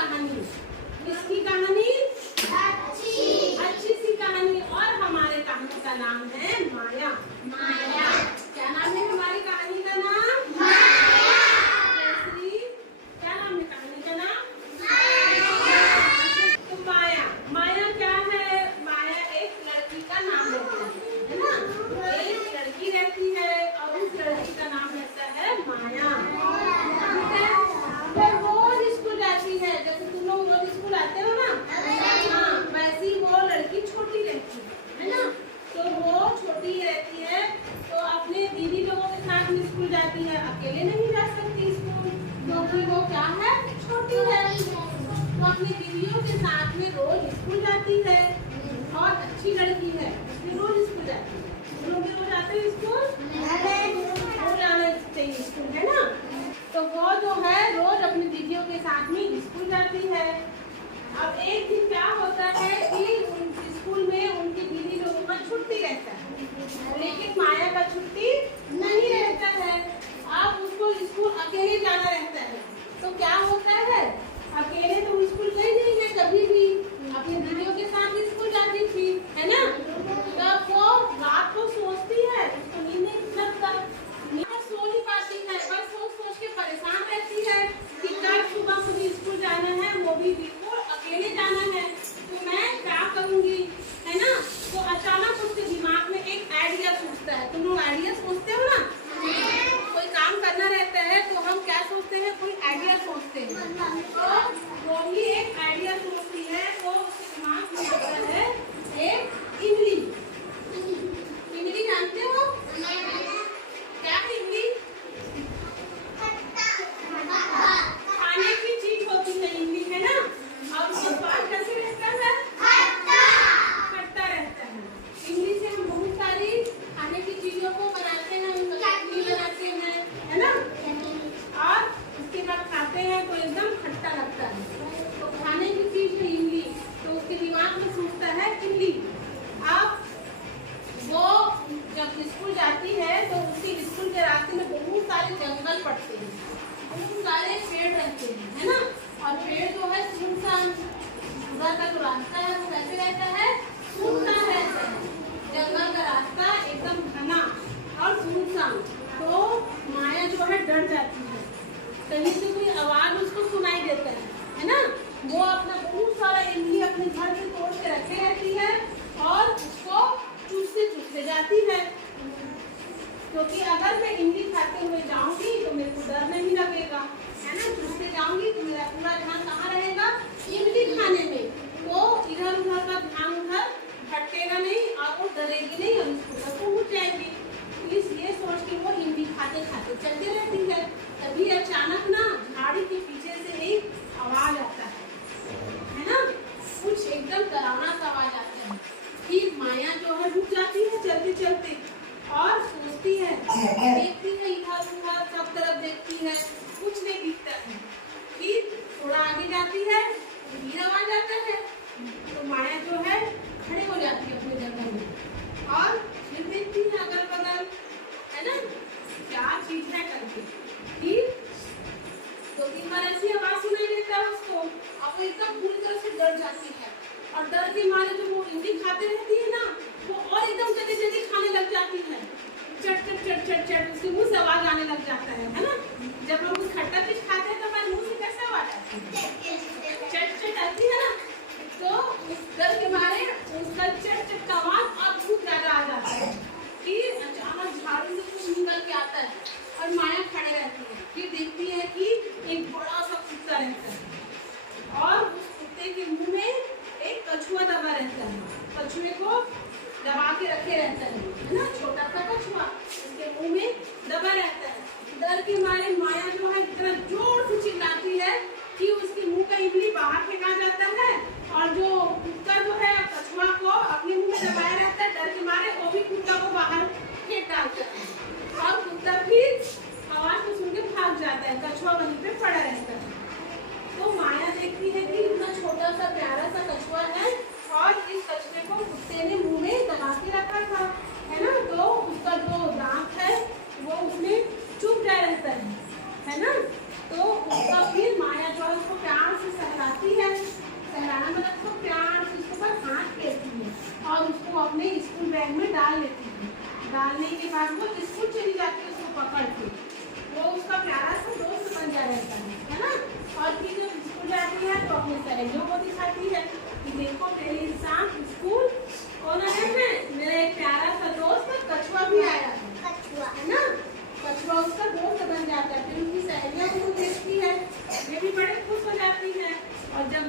कहानी। किसकी कहानी? अच्छी सी कहानी। और हमारे कहानी का नाम है माया। माया क्या नाम है हमारी कहानी का नाम? माया। केसरी क्या नाम है कहानी का नाम? माया। तो माया, माया क्या है? माया एक लड़की का नाम रहता है ना। एक लड़की रहती है और उस लड़की का नाम रहता है माया। ठीक है, वो रोज स्कूल जाती है। जैसे तुम लोग रोज स्कूल आते हो ना, हाँ वैसी वो लड़की छोटी रहती है ना। तो वो छोटी रहती है तो अपने दीदी लोगों के साथ में स्कूल जाती है। अकेले नहीं जा सकती स्कूल क्योंकि वो क्या है? छोटी है। तो अपनी दीदियों के साथ में रोज स्कूल जाती है। और अच्छी लड़की है इसलिए रोज स्कूल जाती है। तुम लोग रोज आते हो स्कूल? रोज जाना चाहिए स्कूल, है ना। तो वो जो है रोज अपनी दीदियों के साथ में स्कूल जाती है। अब एक दिन क्या होता है कि स्कूल में उनकी दीदी लोगों का छुट्टी रहता है, लेकिन माया का छुट्टी नहीं रहता है। अब उसको स्कूल अकेले जाना रहता है। तो क्या होता है, अकेले तो स्कूल गई नहीं है कभी भी, अपनी दीदियों के साथ स्कूल जाती थी, है ना। तब वो रात को सोचती है, उसको नींद नहीं लगता, सो नहीं पाती है, बस सोच सोच के परेशान रहती है कि कल सुबह मुझे स्कूल जाना है, वो भी बिल्कुल अकेले जाना है, तो मैं क्या करूंगी, है ना। तो अचानक उसके दिमाग में एक आइडिया सोचता है। तुम लोग आइडिया सोचते हो ना, कोई काम करना रहता है तो हम क्या सोचते हैं? कोई आइडिया सोचते हैं। तो वो भी एक आइडिया सोचती है तो उसके दिमाग में आता है एक इमली। इमली जानते हो क्या है इमली? खाने की चीज होती है इमली, है ना। और उसका स्वाद कैसे रहता है? खट्टा रहता है। इमली से हम बहुत सारी खाने की चीजों को बनाते हैं, चटनी बनाते हैं, है ना। और उसके बाद खाते हैं तो एकदम खट्टा लगता है। तो खाने की चीज है इमली, तो उसके दिमाग में सोचता है इमली। अब वो जब स्कूल जाती है तो उसके स्कूल के रास्ते में बहुत सारे जंगल पड़ते हैं, बहुत सारे पेड़ रहते हैं, है ना। और पेड़ जो है सुनसान, सुबह का जो रास्ता है वो कैसे रहता है? सुनसान रहता है। जंगल का रास्ता एकदम घना और सुनसान। तो माया जो है डर जाती है, कहीं से कोई आवाज उसको सुनाई देता है ना। वो अपना बहुत सारा इमली अपने घर से तोड़ के रखे रहती है और उसको चूसते जाती है, क्योंकि अगर मैं इमली खाते हुए जाऊंगी तो मेरे को डर नहीं लगेगा, है ना। चूसते जाऊंगी तो मेरा पूरा ध्यान कहाँ रहेगा? इमली खाने में। तो इधर उधर का ध्यान उधर भटकेगा नहीं और वो डरेगी नहीं और स्कूल तक पहुँच जाएगी। इसलिए सोच के वो इमली खाते खाते चलती रहती है। तभी अचानक ना झाड़ी के पीछे से एक आवाज आता है ना। कुछ एकदम डरावना सा आवाज आता है। फिर माया जो है रुक जाती है चलते चलते और सोचती है, देखती है इधर उधर सब तरफ देखती है, कुछ नहीं दिखता है। फिर थोड़ा आगे जाती है, फिर आवाज आता है। तो माया जो है खड़े हो जाती है अपनी जगह में और फिर देखती है अगल बगल, है ना, क्या चीज है करके। फिर दो तीन बार ऐसी आवाज सुनाई देता है उसको और वो एकदम पूरी तरह से डर जाती है। और डर के मारे जो वो इमली खाते रहती है ना, वो और एकदम जल्दी जल्दी खाने लग जाती है। चट चट चट चट चट उसके मुंह से आवाज आने लग जाता है ना। जब हम कुछ खट्टा चीज खाते हैं तो हमारे मुंह से कैसे आवाज आती है? चट चट आती है ना। तो उस डर के मारे उसका चट चट का आवाज और बहुत ज्यादा आ जाता है। फिर अचानक झाड़ू से कुछ निकल के आता है और माया खड़े रहती है। फिर देखती है कि एक बड़ा सा कुत्ता रहता है और उस कुत्ते के मुंह में एक कछुआ दबा रहता है। कछुए को दबा के रखे रहता है ना, छोटा सा कछुआ उसके मुंह में दबा रहता है। डर के मारे माया जो है इतना जोर डालने के बाद वो स्कूल चली जाती है उसको पकड़ के, वो उसका प्यारा सा दोस्त बन जा रहता है ना। और फिर जब स्कूल जाती है तो अपने सहेलियों को दिखाती है कि देखो पहले शाम स्कूल कौन आया है, मेरा एक प्यारा सा दोस्त कछुआ भी आया है ना। कछुआ उसका दोस्त बन जाता है। फिर उनकी सहेलियां उनको देखती है, वे भी बड़े खुश हो जाती है। और जब